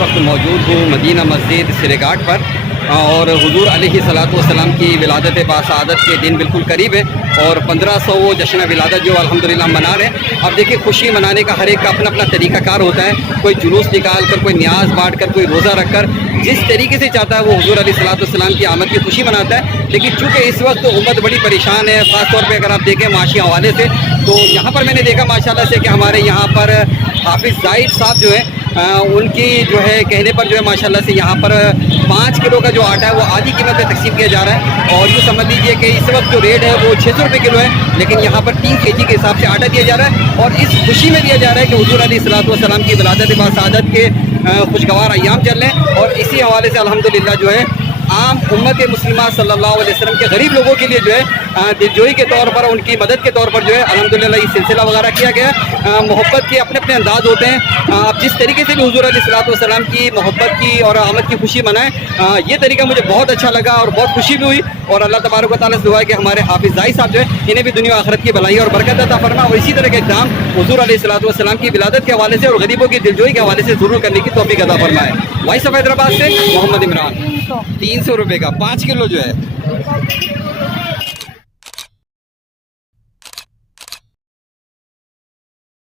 वक्त मौजूद हूँ मदीना मस्जिद सिरेघाट पर और हुजूर अलैहिस्सलाम की विलादत बासआदत के दिन बिल्कुल करीब है और 1500 वो जश्न विलादत जो अल्हम्दुलिल्लाह मना रहे हैं। अब देखिए खुशी मनाने का हर एक का अपना अपना तरीक़ाकार होता है, कोई जुलूस निकाल कर, कोई न्याज बांट कर, कोई रोज़ा रख कर, जिस तरीके से चाहता है वो हुजूर अलैहिस्सलाम की आमद की खुशी मनाता है। लेकिन चूँकि इस वक्त उम्मत बड़ी परेशान है, ख़ास तौर पर अगर आप देखें माशी हवाले से, तो यहाँ पर मैंने देखा माशाल्लाह से कि हमारे यहाँ पर हाफिज़ ज़ाहिद साहब जो है उनकी जो है कहने पर जो है माशाल्लाह से यहाँ पर 5 किलो का जो आटा है वो आधी कीमत पे तकसीम किया जा रहा है। और यूँ समझ लीजिए कि इस वक्त जो रेट है वो 600 रुपये किलो है, लेकिन यहाँ पर 3 kg के हिसाब से आटा दिया जा रहा है और इस खुशी में दिया जा रहा है कि हुजूर अलैहिस्सलाम की विलादत बासआदत के खुशगवार अय्याम चल रहे हैं। और इसी हवाले से अल्हम्दुलिल्लाह जो है आम उम्मत मुस्लिमा सल्लल्लाहु अलैहि वसल्लम के गरीब लोगों के लिए जो है दिलजोई के तौर पर, उनकी मदद के तौर पर जो है अल्हम्दुलिल्लाह ये सिलसिला वगैरह किया गया। मोहब्बत के अपने अपने अंदाज होते हैं। आप जिस तरीके से भी हुजूर अलैहिस्सलाम की मोहब्बत की और आमद की खुशी मनाएं, ये तरीका मुझे बहुत अच्छा लगा और बहुत खुशी भी हुई। और अल्लाह तबारक व तआला से दुआ है कि हमारे हाफिज़ ज़ाहिद साहब जो है इन्हें भी दुनिया आखिरत की भलाई और बरकत अता फरमाए और इसी तरह के इक़दाम हुजूर अलैहिस्सलाम की विलादत के हवाले से और गरीबों की दिलजोई के हवाले से ज़रूर करने की तौफ़ीक़ अता फरमाए। वॉइस ऑफ हैदराबाद से मोहम्मद इमरान। 300 रुपये का 5 किलो जो है।